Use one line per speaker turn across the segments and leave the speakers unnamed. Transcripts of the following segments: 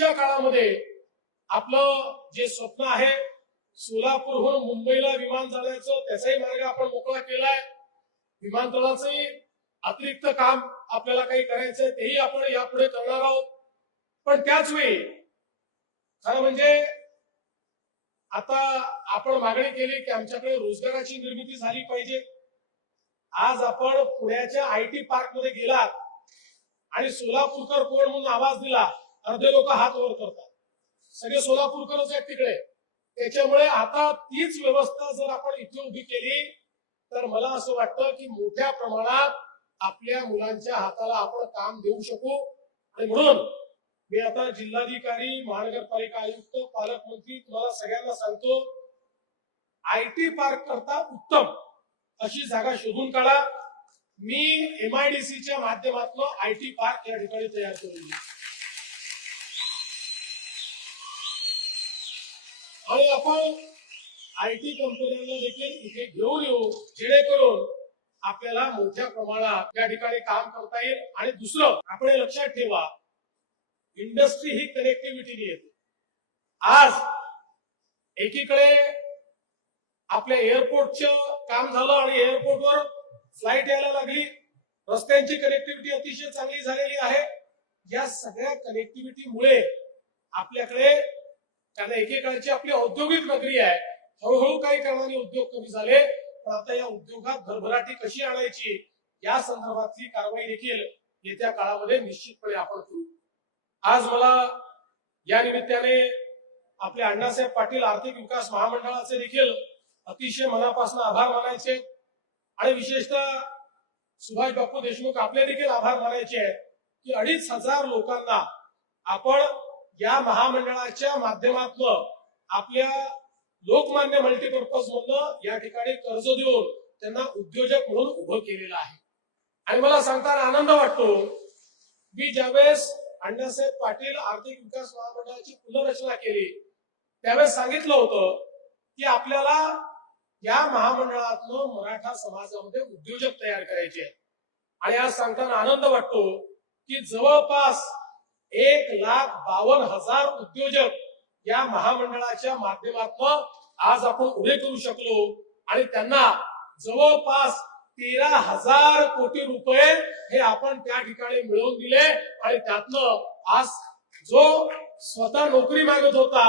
पुढच्या काळामध्ये आपलं जे स्वप्न आहे सोलापूरहून मुंबईला विमान जाण्याचं त्याचाही मार्ग आपण मोकळा केलाय विमानतळाचंही अतिरिक्त काम आपल्याला काही करायचंय तेही आपण यापुढे करणार आहोत पण त्याच वेळी खरं म्हणजे आता आपण मागणी केली की आमच्याकडे रोजगाराची निर्मिती झाली पाहिजे आज आपण पुण्याच्या आय टी पार्क मध्ये गेलात आणि सोलापूरकर कोण म्हणून आवाज दिला अर्धे लोक हात वर करतात सगळे सोलापूरकरच आहेत तिकडे त्याच्यामुळे आता तीच व्यवस्था जर आपण इथे उभी केली तर मला असं वाटतं की मोठ्या प्रमाणात आपल्या मुलांच्या हाताला आपण काम देऊ शकू आणि म्हणून मी आता जिल्हाधिकारी महानगरपालिका आयुक्त पालकमंत्री तुम्हाला सगळ्यांना सांगतो आय टी पार्क करता उत्तम अशी जागा शोधून काढा मी एमआयडीसीच्या माध्यमातून आय टी पार्क या ठिकाणी तयार केलेली आणि आपण आय टी कंपन्यांना देखील इथे घेऊन येऊ जेणेकरून आपल्याला मोठ्या प्रमाणात त्या ठिकाणी काम करता येईल आणि दुसरं आपण लक्षात ठेवा इंडस्ट्री ही कनेक्टिव्हिटीने येते आज एकीकडे आपल्या एअरपोर्टचं काम झालं आणि एअरपोर्टवर फ्लाईट यायला लागली रस्त्यांची कनेक्टिव्हिटी अतिशय चांगली झालेली आहे या सगळ्या कनेक्टिव्हिटीमुळे आपल्याकडे कारण एकेकाळची आपली औद्योगिक नगरी आहे हळूहळू काही कारणाने उद्योग कमी झाले पण आता या उद्योगात भरभराटी कशी आणायची या संदर्भातली कारवाई देखील येत्या काळामध्ये निश्चितपणे आपण करू आज मला या निमित्ताने आपले अण्णासाहेब पाटील आर्थिक विकास महामंडळाचे देखील अतिशय मनापासून आभार मानायचे आणि विशेषतः सुभाष बापू देशमुख आपले देखील आभार मानायचे आहेत की अडीच हजार लोकांना आपण या महामंडळाच्या माध्यमातून आपल्या लोकमान्य मल्टीपर्पज मधनं या ठिकाणी कर्ज देऊन त्यांना उद्योजक म्हणून उभं केलेलं आहे आणि मला सांगताना आनंद वाटतो मी ज्यावेळेस अण्णासाहेब पाटील आर्थिक विकास महामंडळाची पुनर्रचना केली त्यावेळेस सांगितलं होतं की आपल्याला या महामंडळातलं मराठा समाजामध्ये उद्योजक तयार करायचे आणि आज सांगताना आनंद वाटतो की जवळपास एक लाख बावन हजार उद्योजक या महामंडळाच्या माध्यमातून आज आपण उभे करू शकलो आणि त्यांना जवळपास तेरा हजार कोटी रुपये हे आपण त्या ठिकाणी मिळवून दिले आणि त्यातनं आज जो स्वतः नोकरी मागत होता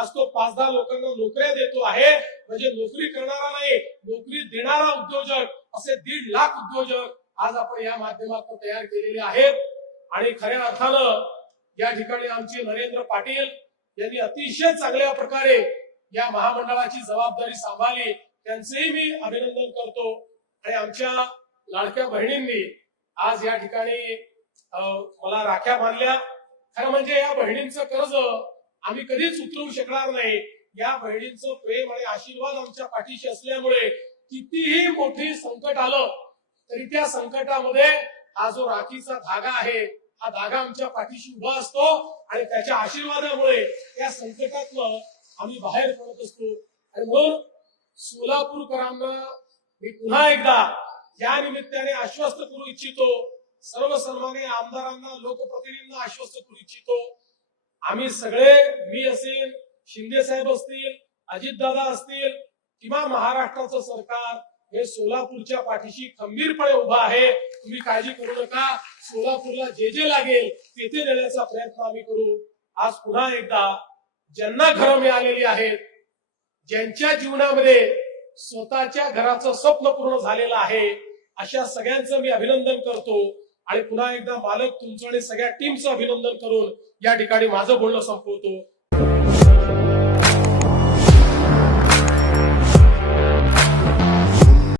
आज तो पाच दहा लोकांना नोकऱ्या देतो आहे म्हणजे नोकरी करणारा नाही नोकरी देणारा उद्योजक असे दीड लाख उद्योजक आज आपण या माध्यमातून तयार केलेले आहेत आणि खऱ्या अर्थानं या ठिकाणी आमचे नरेंद्र पाटील यांनी अतिशय चांगल्या प्रकारे या महामंडळाची जबाबदारी सांभाळली त्यांचेही मी अभिनंदन करतो आणि आमच्या लाडक्या बहिणींनी आज या ठिकाणी मला राख्या बांधल्या खरं म्हणजे या बहिणींचं कर्ज आम्ही कधीच उतरवू शकणार नाही या बहिणींचं प्रेम आणि आशीर्वाद आमच्या पाठीशी असल्यामुळे कितीही मोठी संकट आलं तरी त्या संकटामध्ये हा जो राखीचा धागा आहे हा धागा आमच्या पाठीशी उभा असतो आणि त्याच्या आशीर्वादामुळे या संकटातलं आम्ही बाहेर पडत असतो आणि मग सोलापूरकरांना मी पुन्हा एकदा या निमित्ताने आश्वस्त करू इच्छितो सर्व सन्मान्य आमदारांना लोकप्रतिनिधींना आश्वस्त करू इच्छितो आम्ही सगळे मी असेल शिंदे साहेब असतील दादा असतील किंवा महाराष्ट्राचं सरकार हे सोलापूरच्या पाठीशी खंबीरपणे उभा आहे तुम्ही काळजी करू नका सोलापूरला जे जे लागेल तेथे देण्याचा प्रयत्न आम्ही करू आज पुन्हा एकदा ज्यांना घरं मिळालेली आहेत ज्यांच्या जीवनामध्ये स्वतःच्या घराचं स्वप्न पूर्ण झालेलं आहे अशा सगळ्यांचं मी अभिनंदन करतो आणि पुन्हा एकदा मालक तुमचं आणि सगळ्या टीमचं अभिनंदन करून या ठिकाणी माझं बोलणं संपवतो